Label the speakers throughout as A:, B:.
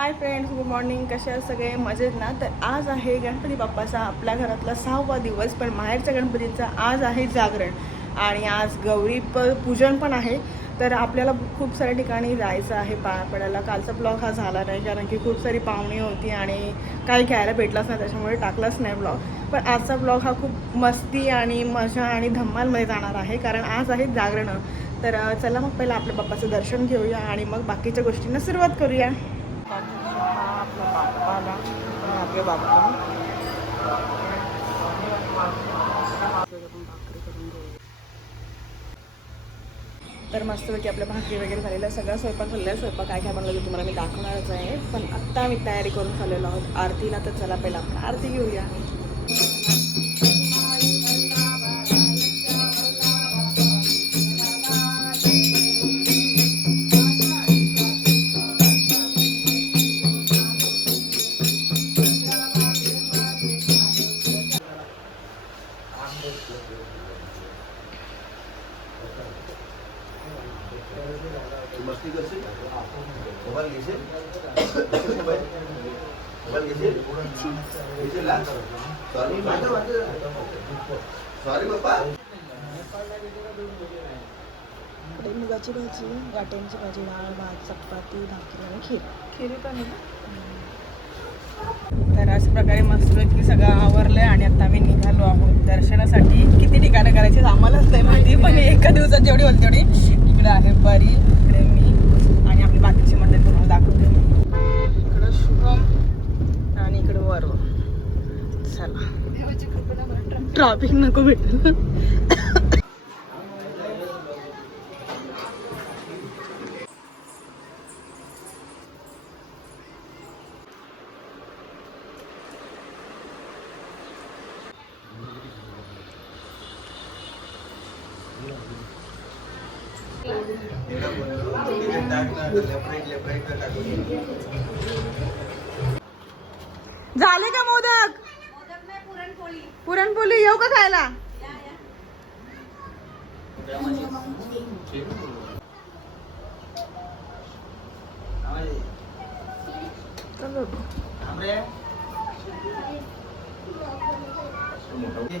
A: Hi friends good morning कसे आहेत सगळे? मजेत ना? तर आज आहे गणपती बाप्पाचा आपल्या घरातला सहावा दिवस पण माहेरच्या गणपतीचा आज आहे जागरण. आणि आज गौरी प पूजन पण आहे. तर आपल्याला खूप साऱ्या ठिकाणी जायचं आहे पाया पडायला. कालचा ब्लॉग हा झाला नाही कारण की खूप सारी पाहुणी होती आणि काही घ्यायला भेटलाच नाही त्याच्यामुळे टाकलाच नाही ब्लॉग. पण आजचा ब्लॉग हा खूप मस्ती आणि मजा आणि धम्मालमध्ये जाणार आहे कारण आज आहे जागरणं. तर चला मग पहिलं आपल्या बाप्पाचं दर्शन घेऊया आणि मग बाकीच्या गोष्टींना सुरुवात करूया. बाप्पा आला आणि तर मस्तपैकी आपल्या भाकरी वगैरे झालेलं सगळा स्वयंपाक झालेला स्वयंपाक काय काय म्हणलं तुम्हाला मी दाखवणारच आहे. पण आत्ता आम्ही तयारी करून खाल्लेलो आहोत. आरतीला तर चला पहिला आपण आरती घेऊया. तर अशा प्रकारे मस्तपैकी सगळं आवरलंय आणि आता आम्ही निघालो आहोत दर्शनासाठी. किती ठिकाणं करायची आम्हालाच नाही माहिती पण एका दिवसात जेवढी होती तेवढी. इकडे आहे परी इकडे मी आणि आपली बाकीची मंडळी तुम्हाला दाखवते. इकडं शुभम आणि इकडे वरुण. चला. ट्रॅफिक नको भेटेल झाले का मोदक पुरणपोळी येऊ का खायला चलो. अरे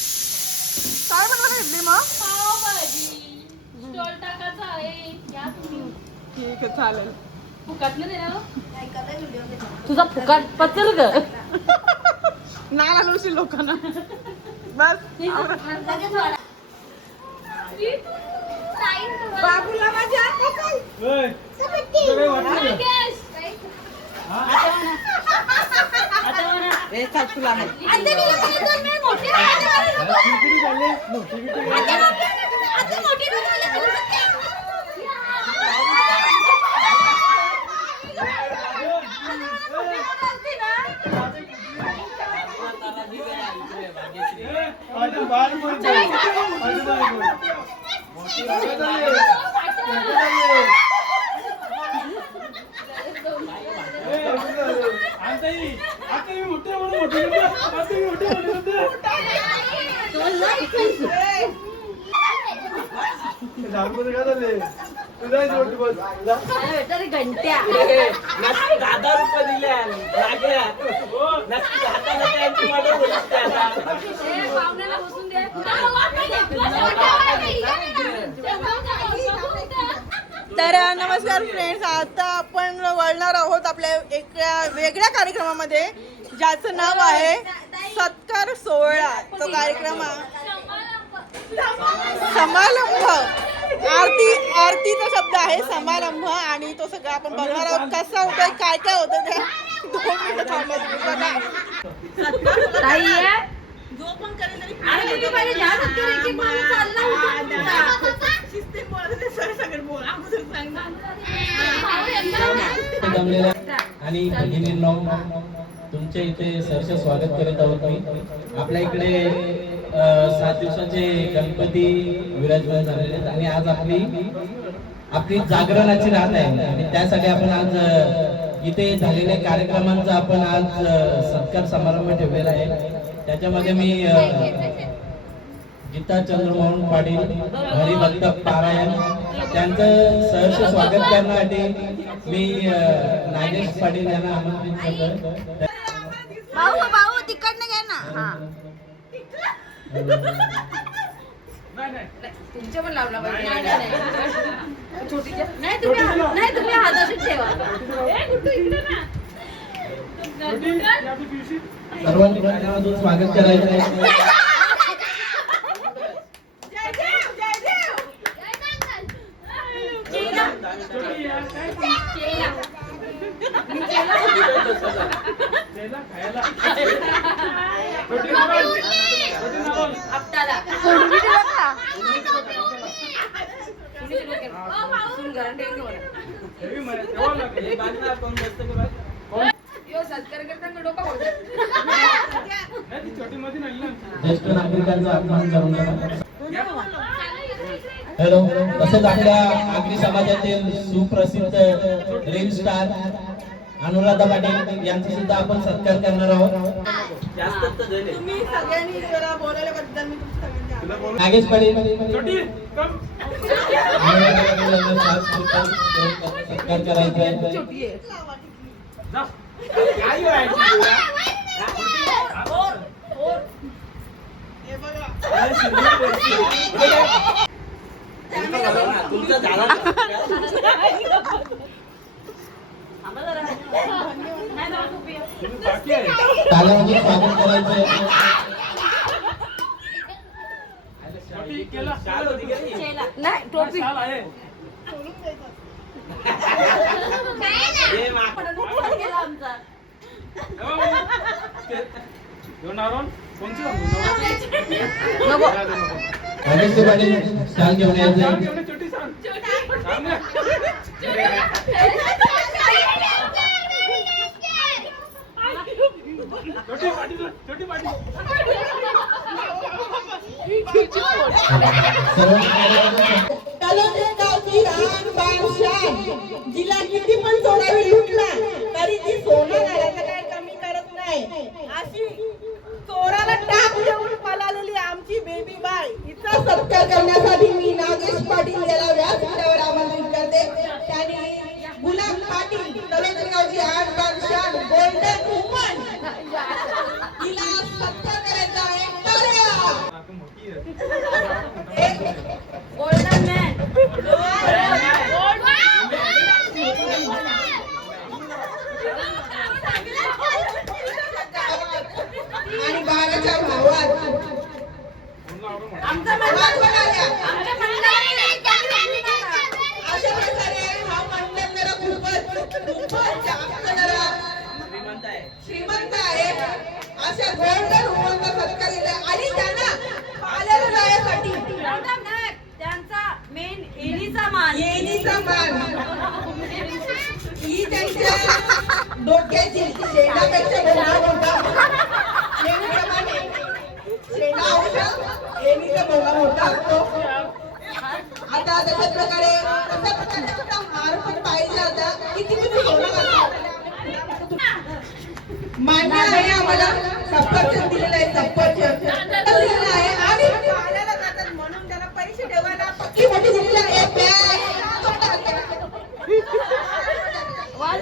A: काय बनवायला घेतली मग?
B: स्टॉल टाकायचा आहे. या तुम्ही.
A: ठीक आहे चालेल.
B: फुकाट देणार तुझा फुकाट पचल ग.
A: नाही लोकांना. बस. आवरा. बाबूला माझ्या चल तुला आहे.
B: घंट्या
C: दहा रुपये लागल्या नक्की हाताला त्यांची मदत होईल आता
B: पाहुण्याला बसून दे
D: तर नमस्कार फ्रेंड्स आता आपण वळणार आहोत आपल्या एका वेगळ्या कार्यक्रमामध्ये ज्याचं नाव आहे सत्कार सोहळा. तो कार्यक्रम समारंभ आरती आरतीचा शब्द आहे समारंभ आणि तो सगळा आपण बघणार आहोत. कसा होतोय काय काय होतं ते दोन मिनिटं थांबत जो पण करेल तरी
B: अरे तुम्ही पहिले घ्या ना, ते एक एक माणूस चालला होता.
D: शिस्तीत बोला, ते सर सगळे बोला. अगोदर सांगा.
C: जमलेल्या आणि भगिनींनो तुमच्या इथे सहर्ष स्वागत करीत आहोत मी. आपल्या इकडे अ, सात दिवसाचे गणपती विराजमान झालेले आहेत. आणि आज आपली आपली जागरणाची रात आहे. आणि त्यासाठी आपण आज अ, इथे झालेल्या कार्यक्रमांचा आपण आज अ, सत्कार समारंभ ठेवलेला आहे. त्याच्यामध्ये मी गीता चंद्रमोहन पाटील हरिभक्त पारायण त्यांचं सहर्ष स्वागत करण्यासाठी मी नागेश पाटील यांना आमंत्रित करतो
B: भाऊ भाऊ तिकडनं घ्या ना. हा. तुमच्या पण लावला पाहिजे नाही तुम्ही नाही तुम्ही हाताशी ठेवा. ए, गुड्डू, इकडे ना.
C: सर्वांनी मनापासून स्वागत करायचं आहे
D: जय
C: ज्येष्ठ नागरिकांचा अपमान करू नका हॅलो तसंच आपल्या आगरी समाजातील सुप्रसिद्ध रील स्टार अनुराधा पाटील यांचा सुद्धा आपण सत्कार करणार आहोत. नागेश पाटील. सत्कार करायचा आहे.
B: छोटी आहे.
C: स्वागत करायचं आहे
B: नाही टोपी
C: शाल घेऊन यायचं सर्व
A: तालुक्यात गावची रान जिला किती पण सोडावी लुटला तरी ती सोनं घालायचं काय कमी करत नाही. अशी चोराला टाक देऊन पलालेली आमची बेबी बाय हिचा सत्कार करण्यासाठी मी नागेश पाटील याला व्यासपीठावर आमंत्रित करते. त्याने गुलाब पाटील तळेकर आठ बारशान गोल्डन वुमन हिला सत्कार करायचा आहे टाळ्या.
B: गोल्डन मॅन
A: आणि बाळाच्या भावात
B: आमचा
A: आवाज वाढवल्या.
B: आमच्या मंडळाने
A: अशा प्रकारे हा मंडळ जरा खूपच खूपच जास्त जरा श्रीमंत आहे अशा गोल्डन वुमनचा सत्कार केला आणि त्यांना पाल्याला जाण्यासाठी
B: त्यांचा मेन एनीचा मान
A: येणीचा मान ही त्यांच्या डोक्याची शेणापेक्षा भोंगा मोठा नेहमीप्रमाणे शेणा येणीचा भोंगा मोठा असतो. आता तशाच प्रकारे तशा प्रकारचा सुद्धा हार पण पाहिजे आता. किती सोनं घालतात. मान्य आहे आम्हाला सफरचंद दिलेलं आहे सफरचंद. दिलेलं आहे. आणि
D: म्हणून त्याला पैसे ठेवायला
A: पक्की मोठी दिलेली आहे. बॅग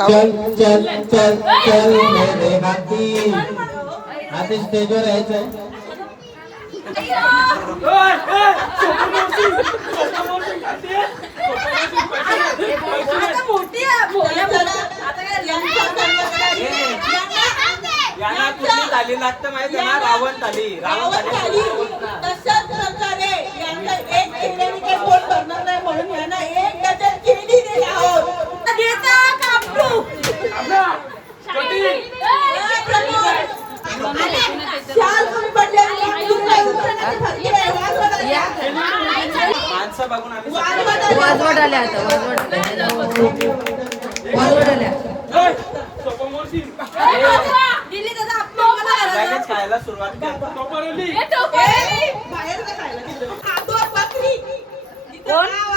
C: चल चल चल चल मेरे हाती
A: आता
D: स्टेजवर यायचंय लागतं माहिती आहे रावण झाली रावण
A: ताली तशाच प्रकारे यांना एक केल्याने काही नाही म्हणून यांना एक डझन केली दिली आहोत
B: वाजवट आल्या आता वाजवट आल्या
D: खायला सुरुवात
A: बाहेर खायला
D: कोण?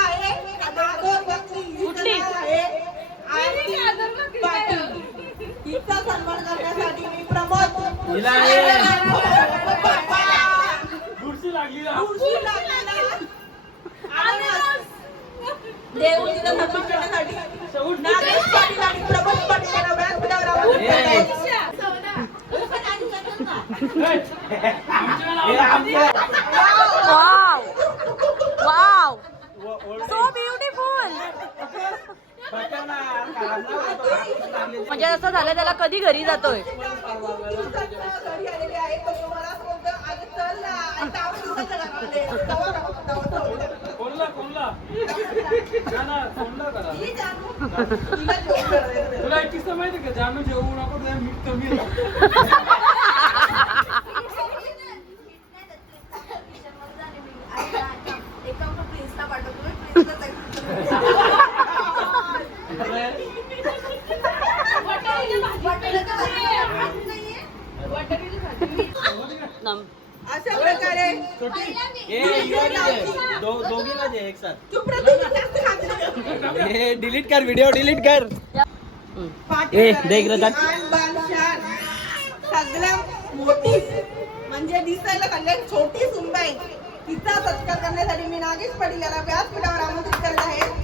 B: वाव
D: वाव
B: म्हणजे असं झालं त्याला कधी घरी जातोय?
E: कोणला कोणला? कोणला करा? तुला एक किस्सा माहिती का? जाणू जेवू नको मीठ कमी
D: हे डिलीट कर व्हिडिओ डिलीट कर ए,
A: देख रे, जात. सगळ्या मोठीच म्हणजे दिसायला सगळ्यात छोटी सुंबई तिचा सत्कार करण्यासाठी मी नागेश पाटील याला व्यासपीठावर आमंत्रित करत आहे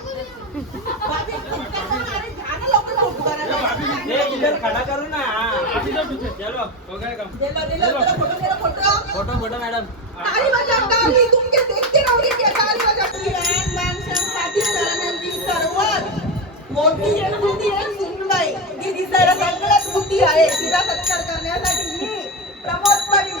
D: फोटो फोटो मॅडम
A: मोठी तिचा आहे तिचा सत्कार करण्यासाठी मी प्रमोद पाटील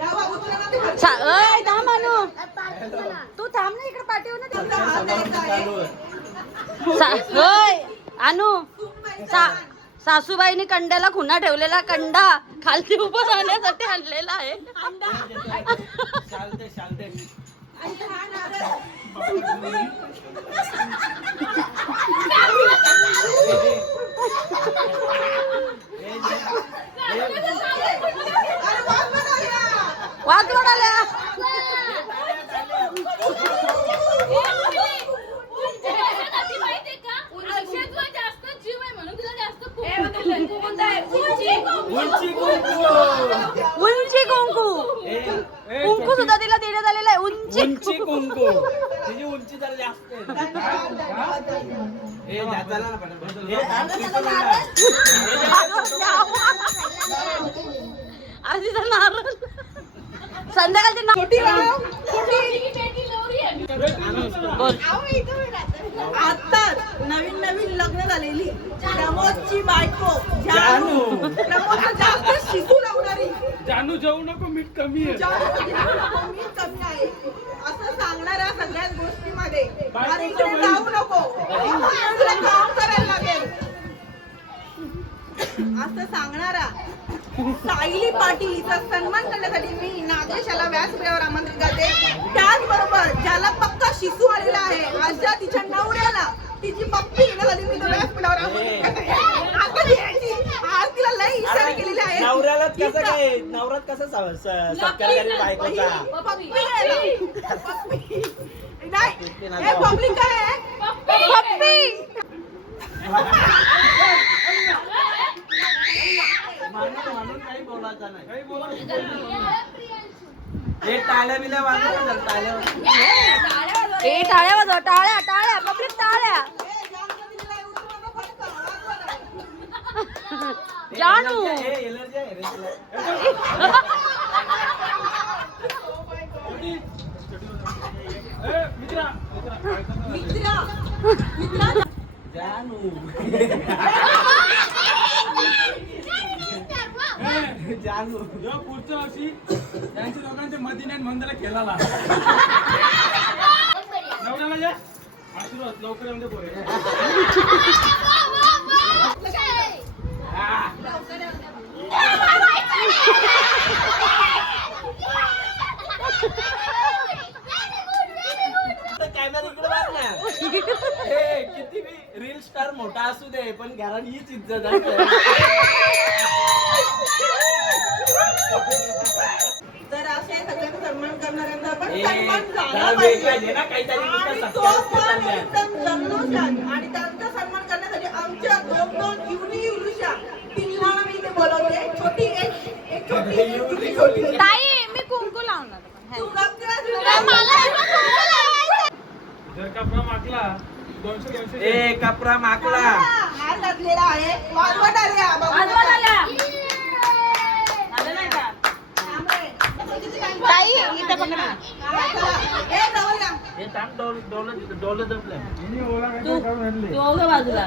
B: अय, थांब अनु तू थांब ना इकडे पाठीवर ना अनु. सा सासूबाईने कंड्याला खुना ठेवलेला कंडा खालती उभं राहण्यासाठी आणलेला आहे
D: चालते चालते
A: आणि हा नारळ. अरे वाघ बनवला.
B: आल्या
D: उंची कुंकू.
B: कुंकू सुद्धा तिला देण्यात आलेला आहे. उंची
D: उंची कुंकू. तिची उंची जरा जास्त आहे.
B: आधी नारळ. संध्याकाळची
A: छोटी.
B: बोल.
A: आत्ताच नवीन नवीन लग्न झालेली प्रमोदची बायको
D: जानू.
A: प्रमोद जास्त शिकू लावणारी.
F: जानू जाऊ नको मीठ कमी आहे.
A: जानू नको, मी कमी आहे. असं सांगणाऱ्या सगळ्याच गोष्टीमध्ये अरे इकडे जाऊ नको. तुला काम करायला लागेल. असं सांगणारा सायली पाटील हिचा सन्मान करण्यासाठी मी नागेशाला व्यासपीठावर आमंत्रित करते. त्याचबरोबर ज्याला पक्का शिसू आलेला आहे आजच्या तिच्या नवऱ्याला तिची पप्पी येण्यासाठी मी तो व्यासपीठावर आमंत्रित करते. आता ती यायची. आज तिला लय इशारा केलेला आहे
D: नवऱ्यालाच कसं काय नवरात कसं स- स- सत्कार करेल बायकोचा?
A: पप्पी आहे. पप्पी. नाही. हे पब्लिक काय आहे?
B: पप्पी.
D: म्हणून काही बोलायचं नाही हे टाळ्या बिल्या टाळ्या वाजवा.
B: ए टाळ्या वाजवा टाळ्या टाळ्या पब्लिक टाळ्या
A: हे.
D: हे
B: जानू.
D: हे एलर्जी आहे रे तुला. जानू जानू
F: जेव्हा पुढच्या वर्षी त्यांच्या दोघांच्या मदीने मंदिराला केला आशीर्वाद लवकर
D: हे. किती रील स्टार मोठा असू दे पण घरात हीच इज्जत आहे
A: तर असे सगळ्यांचा सन्मान करणाऱ्यांचा पण
D: ए,
A: सन्मान
D: जरा
A: झाला
D: वेगळं
A: पाहिजे
D: घे ना, काहीतरी नुसतं
A: आणि तो
D: सत्कार
A: पण
D: चाललंय.
A: एकदम जल्लोषात आणि त्यांचा सन्मान करण्यासाठी आमच्या दोन दोन युनी युनुषा पिल्लांना मी इथे बोलवते छोटी एक एक छोटी एक छोटी छोटी
B: ताई मी कुंकू लावणार.
F: जर कपडा मागला दोनशे दोनशे
D: ए कपरा माकला
A: हार घातलेला आहे वाजवत आल्या बाबा.
B: ताई इथे पकडा
A: हा, चला. ए, जवळ या.
D: हे थांब डोल डोल डोल जपलं
F: हिने ओला काहीतरी काढून आणले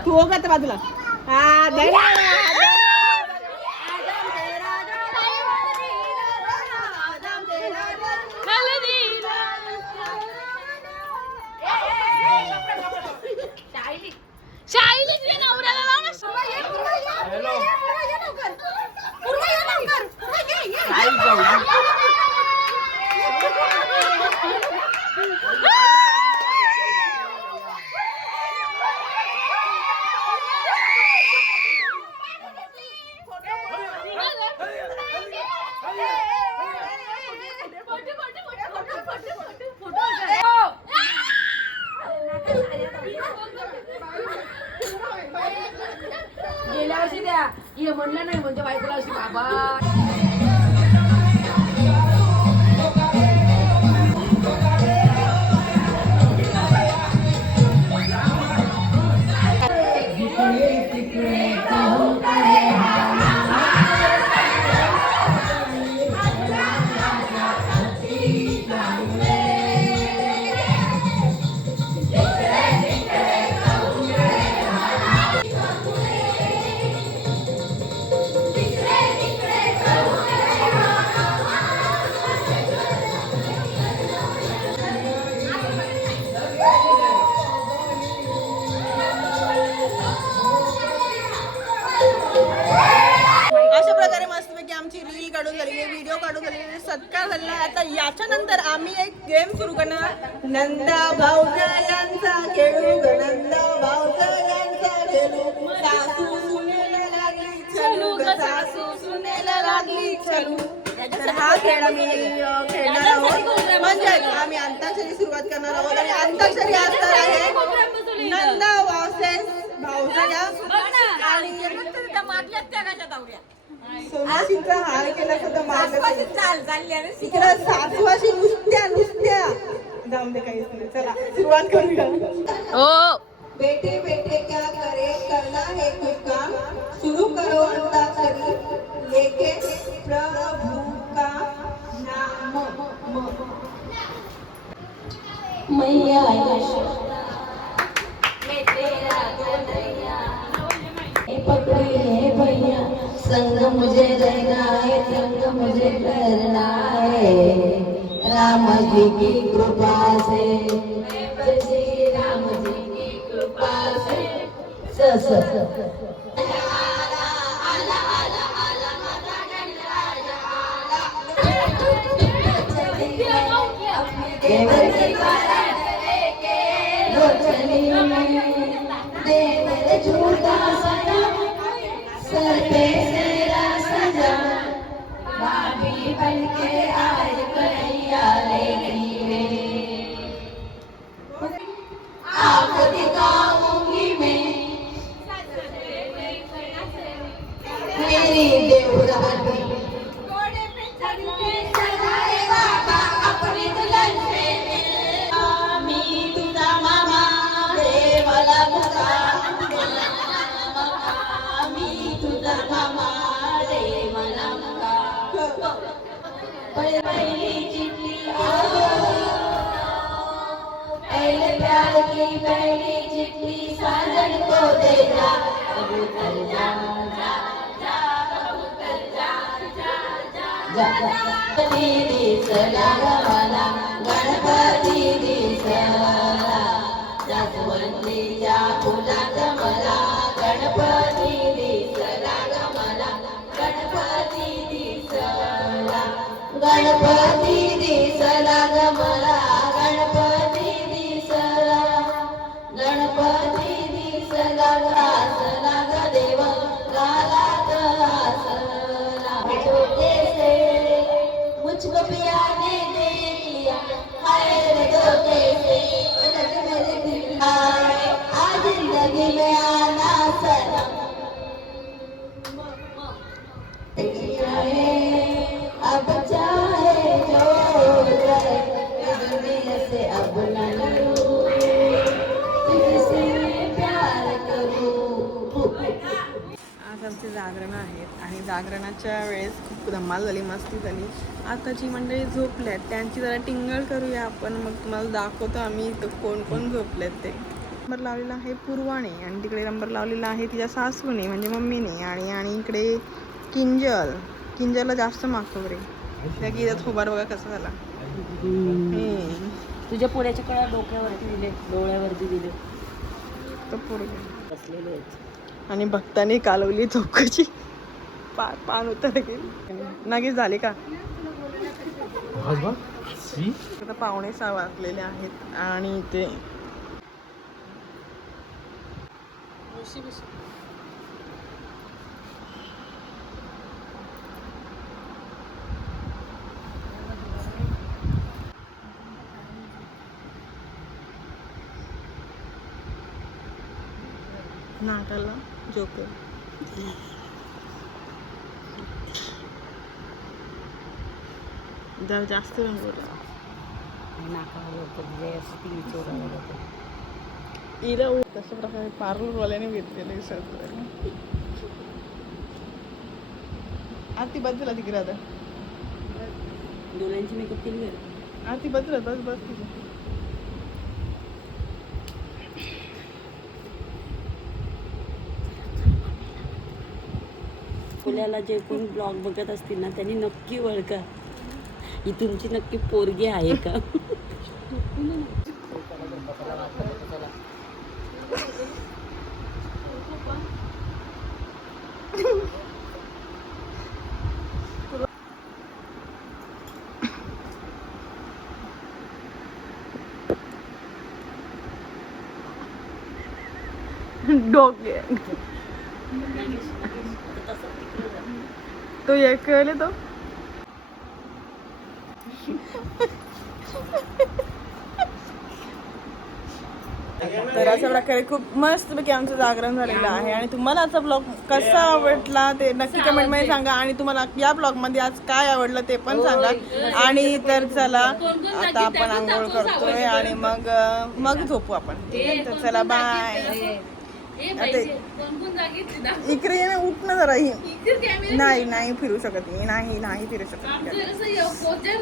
A: तू हो का बाजूला. हा धन्यवाद
B: शाईली तिच्या नवऱ्याला लाव ना.
D: हॅलो
A: पूर्वा ये लवकर. पूर्वा ये, ये.
D: काय जाऊ
B: गेल्या वर्षी द्या ये म्हणलं नाही म्हणजे बायकोला अशी बाबा
A: लागली चलू. तर हा खेळ आम्ही खेळणार आहोत. म्हणजे आम्ही अंताक्षरी सुरुवात करणार आहोत. आणि अंताक्षरी असणार आहे नंदा वासेस भाऊजा आणि सोनाशीचा हार केला सुद्धा मार्ग इकडं सासवाशी नुसत्या नुसत्या. जाऊन दे काहीच नाही चला सुरुवात करूया.
G: बेटे बेटे, क्या करे? करना है कुछ काम। शुरू करो अंताक्षरी लेके प्रभु का नाम। मैया संग मुझे है, संग मुझे करना है। राम जी की कृपा से। सर पे सजा भाभी बन के आज गणपती दिसला गवाला गणपती दिसला जास्वंदीच्या फुलात मला गणपती दिसला मला गणपती दिसला. गणपती दिसला ग
A: जागरणाच्या वेळेस खूप धमाल झाली मस्ती झाली. आता जी मंडळी झोपल्यात त्यांची जरा टिंगल करूया आपण. मग तुम्हाला दाखवतो आम्ही इथं कोण कोण झोपलेत ते. नंबर लावलेला आहे पूर्वाने आणि तिकडे नंबर लावलेला आहे तिच्या सासूने म्हणजे मम्मीने. आणि आणि इकडे किंजल. किंजलला जास्त मागतो रे त्या गीतात उभार बघा कसा झाला.
B: तुझ्या पुढ्याच्या कळ्या डोक्यावरती दिले डोळ्यावरती दिले.
A: तो पोरगा.
B: बसलेले
A: आणि भक्ताने कालवली चौकशी. पा पान उतर गेली नागीच झाली का? आता पावणे सहा वाजलेले आहेत आणि ते नाकाला जोकर जरा जास्त रंगवलं इरा तशा प्रकारे पार्लरवाल्याने घेतलेलं सगळं. आरती बाजूला तिकडे आता.
B: डोळ्यांची मेकअप केली
A: आरती बाजूला बस बस तिकडे
B: पुण्याला जे कोण ब्लॉग बघत असतील ना त्यांनी नक्की ओळखा. ही तुमची नक्की पोरगी आहे का?
A: डोके. तो एक तो. तर अशा प्रकारे खूप मस्तपैकी आमचं जागरण झालेलं आहे. आणि तुम्हाला आजचा ब्लॉग कसा आवडला ते नक्की कमेंटमध्ये सांगा. आणि तुम्हाला या ब्लॉगमध्ये आज काय आवडलं ते पण सांगा. आणि तर चला आता आपण आंघोळ करतोय आणि मग मग झोपू आपण. ठीक आहे? तर चला बाय इकडे ये ना उठ ना जरा ही. नाही नाही फिरू शकत मी नाही नाही फिरू शकत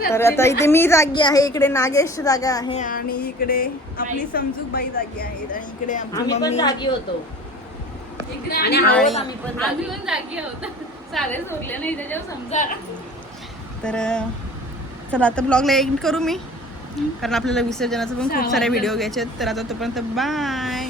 A: तर आता इथे मी जागी आहे इकडे नागेश जागा आहे आणि इकडे आपली समजूकबाई जागी आहेत आणि इकडे आमची मम्मी.
B: जागी होतो. आणि
A: आणि-
B: आहोत आम्ही पण जागी.
H: आम्ही पण जागी आहोत. सारे सोडले नाही त्याच्यावर समजा.
A: तर चला आता ब्लॉगला एंड करू मी. कारण आपल्याला विसर्जनाचं पण खूप सारे व्हिडिओ घ्यायचे आहेत. तर आता तोपर्यंत बाय